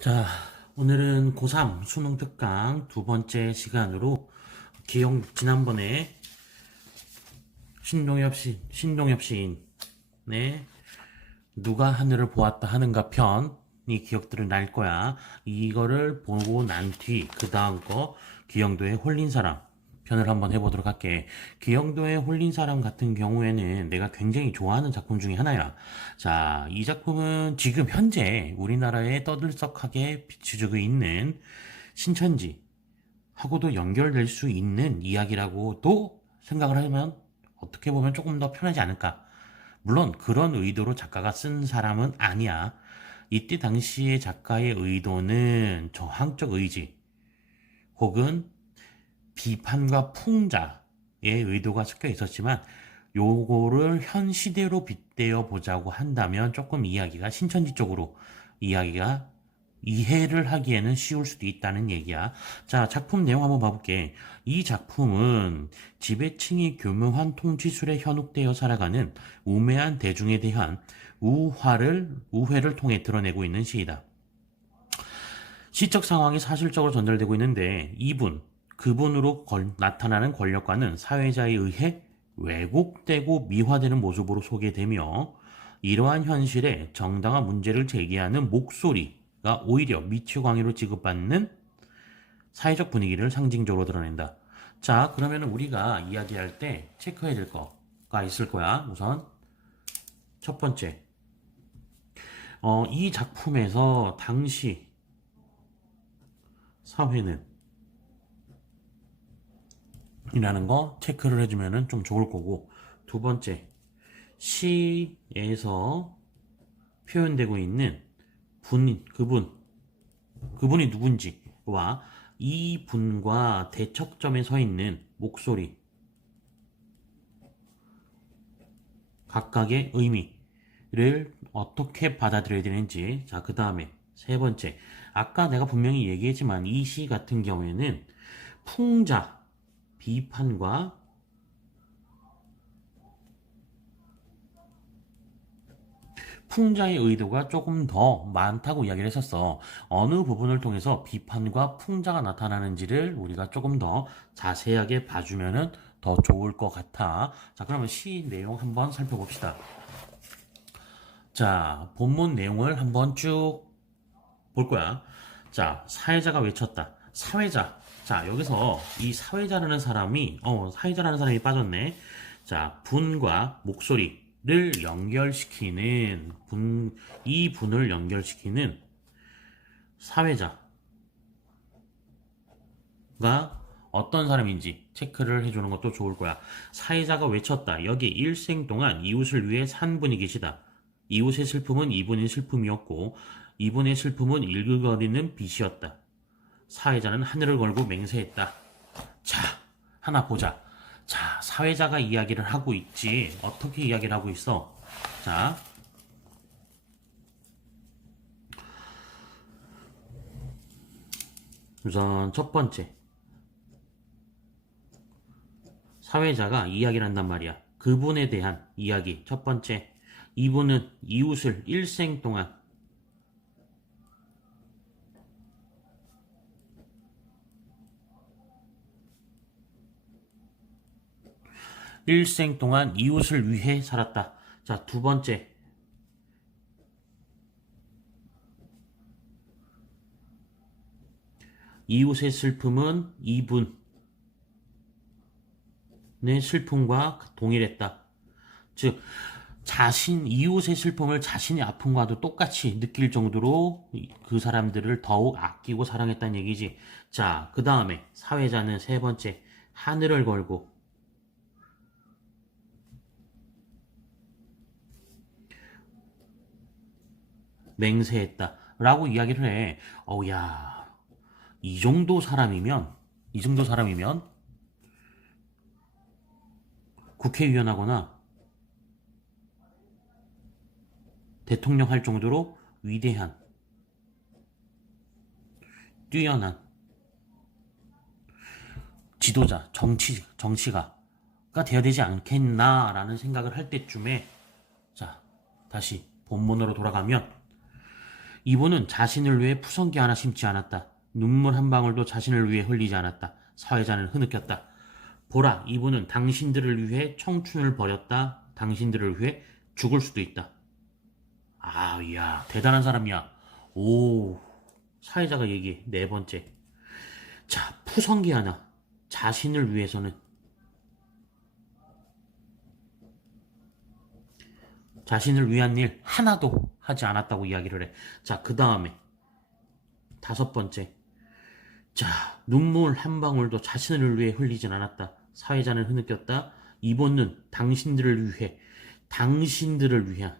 자, 오늘은 고3 수능 특강 두 번째 시간으로 지난번에 신동엽 시인의 누가 하늘을 보았다 하는가 편이 기억들을 날 거야. 이거를 보고 난 뒤, 그 다음 거, 기영도의 홀린 사람 편을 한번 해보도록 할게. 기영도의 홀린 사람 같은 경우에는 내가 굉장히 좋아하는 작품 중에 하나야. 자, 이 작품은 지금 현재 우리나라에 떠들썩하게 비추어지고 있는 신천지 하고도 연결될 수 있는 이야기라고도 생각을 하면 어떻게 보면 조금 더 편하지 않을까. 물론 그런 의도로 작가가 쓴 사람은 아니야. 이때 당시의 작가의 의도는 저항적 의지 혹은 비판과 풍자의 의도가 섞여 있었지만 요거를 현 시대로 빗대어 보자고 한다면 조금 이야기가 신천지 쪽으로 이야기가 이해를 하기에는 쉬울 수도 있다는 얘기야. 자, 작품 내용 한번 봐볼게. 이 작품은 지배층이 교묘한 통치술에 현혹되어 살아가는 우매한 대중에 대한 우회를 통해 드러내고 있는 시이다. 시적 상황이 사실적으로 전달되고 있는데 그분으로 나타나는 권력과는 사회자에 의해 왜곡되고 미화되는 모습으로 소개되며 이러한 현실에 정당한 문제를 제기하는 목소리가 오히려 미추광희로 취급받는 사회적 분위기를 상징적으로 드러낸다. 자, 그러면 우리가 이야기할 때 체크해야 될 거가 있을 거야. 우선 첫 번째, 이 작품에서 당시 사회는 이라는 거 체크를 해주면 좀 좋을 거고, 두 번째, 시에서 표현되고 있는 그분이 누군지와 이 분과 대척점에 서 있는 목소리, 각각의 의미를 어떻게 받아들여야 되는지. 자, 그 다음에 세 번째, 아까 내가 분명히 얘기했지만 이 시 같은 경우에는 풍자, 비판과 풍자의 의도가 조금 더 많다고 이야기를 했었어. 어느 부분을 통해서 비판과 풍자가 나타나는지를 우리가 조금 더 자세하게 봐주면 더 좋을 것 같아. 자, 그러면 시 내용 한번 살펴봅시다. 자, 본문 내용을 한번 쭉 볼 거야. 자, 사회자가 외쳤다. 사회자. 자, 여기서 이 사회자라는 사람이 빠졌네. 자, 분과 목소리를 이 분을 연결시키는 사회자가 어떤 사람인지 체크를 해주는 것도 좋을 거야. 사회자가 외쳤다. 여기 일생 동안 이웃을 위해 산 분이 계시다. 이웃의 슬픔은 이분의 슬픔이었고 이분의 슬픔은 일글거리는 빛이었다. 사회자는 하늘을 걸고 맹세했다. 자, 하나 보자. 자, 사회자가 이야기를 하고 있지. 어떻게 이야기를 하고 있어? 자, 우선 첫 번째. 사회자가 이야기를 한단 말이야. 그분에 대한 이야기. 첫 번째. 이분은 이웃을 일생 동안 이웃을 위해 살았다. 자, 두 번째. 이웃의 슬픔은 이분의 슬픔과 동일했다. 즉, 이웃의 슬픔을 자신의 아픔과도 똑같이 느낄 정도로 그 사람들을 더욱 아끼고 사랑했다는 얘기지. 자, 그 다음에 사회자는 세 번째, 하늘을 걸고 맹세했다. 라고 이야기를 해. 야, 이 정도 사람이면 국회의원하거나 대통령 할 정도로 위대한, 뛰어난 지도자, 정치가가 되어야 되지 않겠나라는 생각을 할 때쯤에, 자, 다시 본문으로 돌아가면, 이분은 자신을 위해 푸성기 하나 심지 않았다. 눈물 한 방울도 자신을 위해 흘리지 않았다. 사회자는 흐느꼈다. 보라, 이분은 당신들을 위해 청춘을 버렸다. 당신들을 위해 죽을 수도 있다. 아, 야, 대단한 사람이야. 오, 사회자가 얘기해. 네 번째. 자, 푸성기 하나. 자신을 위해서는, 자신을 위한 일 하나도 하지 않았다고 이야기를 해. 자, 그 다음에, 다섯 번째. 자, 눈물 한 방울도 자신을 위해 흘리진 않았다. 사회자는 흐느꼈다. 이번은 당신들을 위해, 당신들을 위한,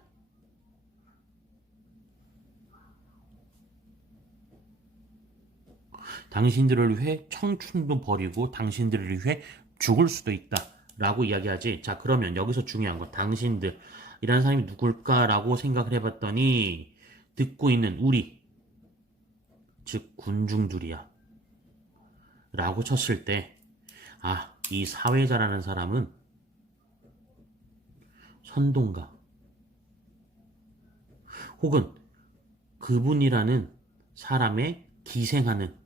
당신들을 위해 청춘도 버리고 당신들을 위해 죽을 수도 있다. 라고 이야기하지. 자, 그러면 여기서 중요한 건 당신들. 이라는 사람이 누굴까라고 생각을 해봤더니 듣고 있는 우리, 즉 군중들이야. 라고 쳤을 때, 아, 이 사회자라는 사람은 선동가 혹은 그분이라는 사람의 기생하는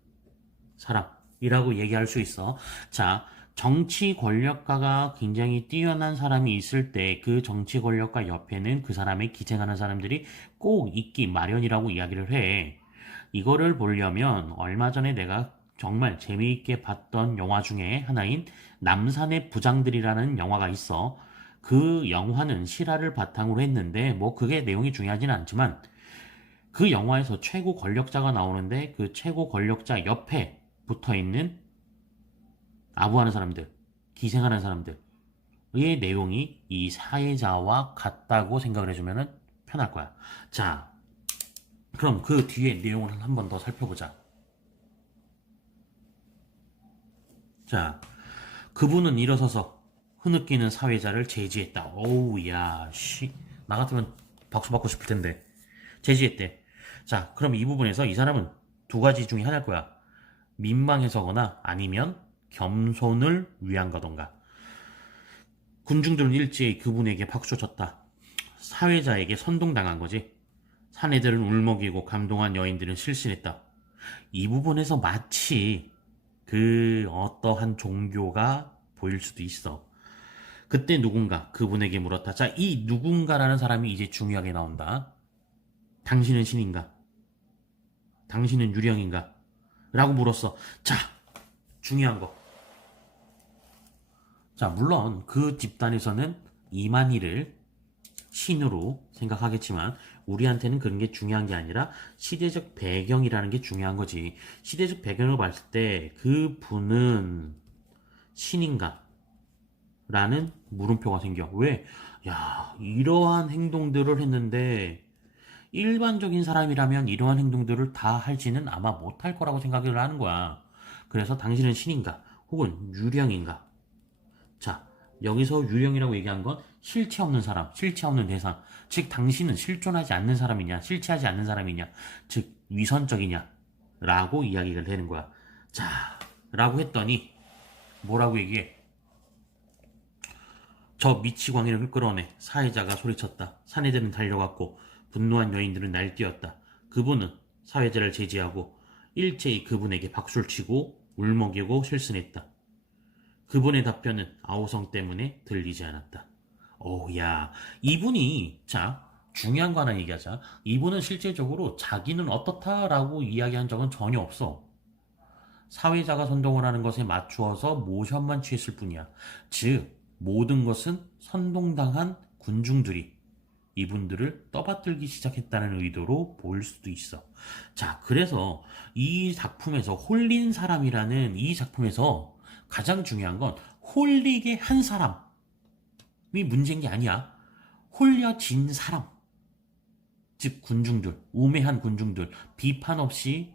사람이라고 얘기할 수 있어. 자, 정치 권력가가 굉장히 뛰어난 사람이 있을 때 그 정치 권력가 옆에는 그 사람의 기생하는 사람들이 꼭 있기 마련이라고 이야기를 해. 이거를 보려면 얼마 전에 내가 정말 재미있게 봤던 영화 중에 하나인 남산의 부장들이라는 영화가 있어. 그 영화는 실화를 바탕으로 했는데 뭐 그게 내용이 중요하진 않지만 그 영화에서 최고 권력자가 나오는데 그 최고 권력자 옆에 붙어 있는 아부하는 사람들, 기생하는 사람들의 내용이 이 사회자와 같다고 생각을 해주면 편할 거야. 자, 그럼 그 뒤에 내용을 한 번 더 살펴보자. 자, 그분은 일어서서 흐느끼는 사회자를 제지했다. 오우, 야, 씨. 나 같으면 박수 받고 싶을 텐데. 제지했대. 자, 그럼 이 부분에서 이 사람은 두 가지 중에 하나일 거야. 민망해서거나 아니면 겸손을 위한 거던가. 군중들은 일제히 그분에게 박수 쳤다. 사회자에게 선동당한 거지. 사내들은 울먹이고 감동한 여인들은 실신했다. 이 부분에서 마치 그 어떠한 종교가 보일 수도 있어. 그때 누군가 그분에게 물었다. 자, 이 누군가라는 사람이 이제 중요하게 나온다. 당신은 신인가? 당신은 유령인가? 라고 물었어. 자, 중요한 거. 자, 물론 그 집단에서는 이만희를 신으로 생각하겠지만 우리한테는 그런 게 중요한 게 아니라 시대적 배경이라는 게 중요한 거지. 시대적 배경을 봤을 때 그 분은 신인가? 라는 물음표가 생겨. 왜? 야, 이러한 행동들을 했는데 일반적인 사람이라면 이러한 행동들을 다 할지는 아마 못할 거라고 생각을 하는 거야. 그래서 당신은 신인가? 혹은 유령인가? 자, 여기서 유령이라고 얘기한 건 실체 없는 사람, 실체 없는 대상. 즉, 당신은 실존하지 않는 사람이냐, 실체하지 않는 사람이냐, 즉, 위선적이냐, 라고 이야기가 되는 거야. 자, 라고 했더니, 뭐라고 얘기해? 저 미치광이를 끌어내 사회자가 소리쳤다. 사내들은 달려갔고, 분노한 여인들은 날뛰었다. 그분은 사회자를 제지하고, 일제히 그분에게 박수를 치고, 울먹이고 실신했다. 그분의 답변은 아우성 때문에 들리지 않았다. 오, 야, 이분이, 자, 중요한 거 하나 얘기하자. 이분은 실제적으로 자기는 어떻다라고 이야기한 적은 전혀 없어. 사회자가 선동을 하는 것에 맞추어서 모션만 취했을 뿐이야. 즉, 모든 것은 선동당한 군중들이 이분들을 떠받들기 시작했다는 의도로 보일 수도 있어. 자, 그래서 이 작품에서 홀린 사람이라는 이 작품에서 가장 중요한 건 홀리게 한 사람이 문제인 게 아니야. 홀려진 사람. 즉 군중들, 우매한 군중들, 비판 없이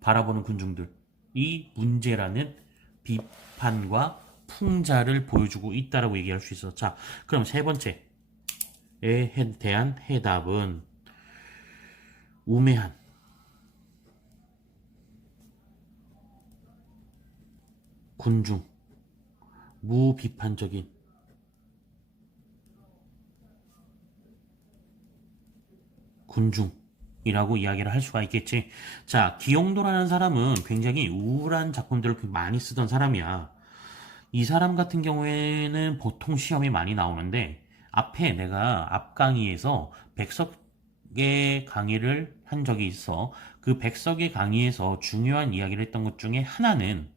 바라보는 군중들이 문제라는 비판과 풍자를 보여주고 있다라고 얘기할 수 있어. 자, 그럼 세 번째에 대한 해답은 우매한 군중, 무비판적인 군중, 이라고 이야기를 할 수가 있겠지. 자, 기용도라는 사람은 굉장히 우울한 작품들을 많이 쓰던 사람이야. 이 사람 같은 경우에는 보통 시험이 많이 나오는데, 앞에 내가 앞 강의에서 백석의 강의를 한 적이 있어. 그 백석의 강의에서 중요한 이야기를 했던 것 중에 하나는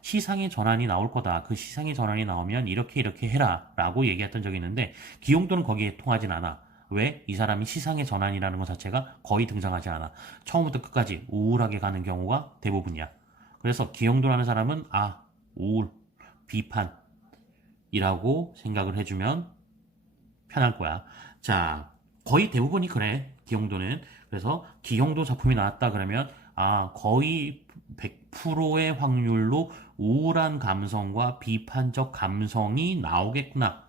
시상의 전환이 나올 거다. 그 시상의 전환이 나오면 이렇게 이렇게 해라 라고 얘기했던 적이 있는데, 기용도는 거기에 통하진 않아. 왜? 이 사람이 시상의 전환이라는 것 자체가 거의 등장하지 않아. 처음부터 끝까지 우울하게 가는 경우가 대부분이야. 그래서 기용도라는 사람은 우울, 비판이라고 생각을 해주면 편할 거야. 자, 거의 대부분이 그래. 기용도는. 그래서 기용도 작품이 나왔다 그러면 거의 100%의 확률로 우울한 감성과 비판적 감성이 나오겠구나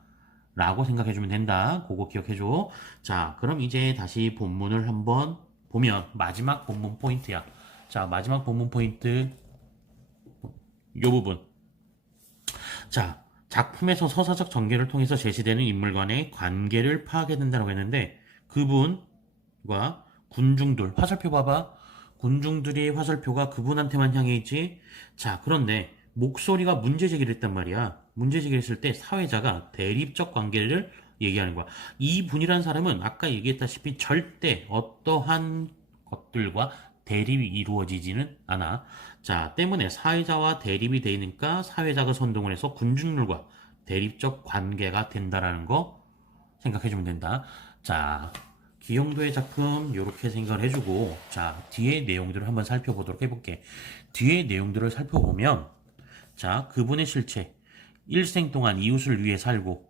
라고 생각해주면 된다. 그거 기억해줘. 자, 그럼 이제 다시 본문을 한번 보면 마지막 본문 포인트야. 자, 마지막 본문 포인트 요 부분. 자, 작품에서 서사적 전개를 통해서 제시되는 인물 간의 관계를 파악해야 된다고 했는데, 그분과 군중들, 화살표 봐봐. 군중들의 화살표가 그분한테만 향해 있지. 자, 그런데 목소리가 문제 제기를 했단 말이야. 문제 제기를 했을 때 사회자가 대립적 관계를 얘기하는 거야. 이 분이란 사람은 아까 얘기했다시피 절대 어떠한 것들과 대립이 이루어지지는 않아. 자, 때문에 사회자와 대립이 되니까 사회자가 선동을 해서 군중들과 대립적 관계가 된다라는 거 생각해주면 된다. 자, 기용도의 작품 이렇게 생각을 해주고, 자, 뒤에 내용들을 한번 살펴보도록 해볼게. 뒤에 내용들을 살펴보면, 자, 그분의 실체, 일생 동안 이웃을 위해 살고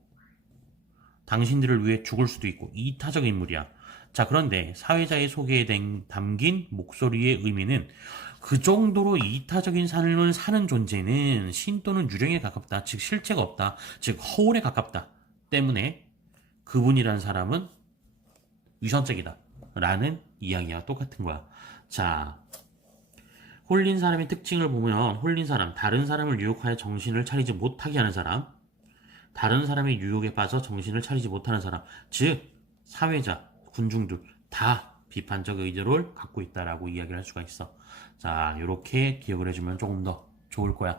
당신들을 위해 죽을 수도 있고 이타적 인물이야. 자, 그런데 사회자의 소개에 담긴 목소리의 의미는 그 정도로 이타적인 삶을 사는 존재는 신 또는 유령에 가깝다. 즉 실체가 없다. 즉 허울에 가깝다. 때문에 그분이라는 사람은 위선적이다. 라는 이야기와 똑같은 거야. 자, 홀린 사람의 특징을 보면 홀린 사람, 다른 사람을 유혹하여 정신을 차리지 못하게 하는 사람, 다른 사람의 유혹에 빠져 정신을 차리지 못하는 사람, 즉 사회자, 군중들 다 비판적 의도를 갖고 있다라고 이야기를 할 수가 있어. 자, 이렇게 기억을 해주면 조금 더 좋을 거야.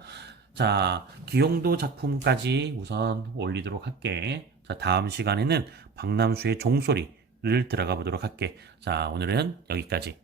자, 기용도 작품까지 우선 올리도록 할게. 자, 다음 시간에는 박남수의 종소리를 들어가 보도록 할게. 자, 오늘은 여기까지.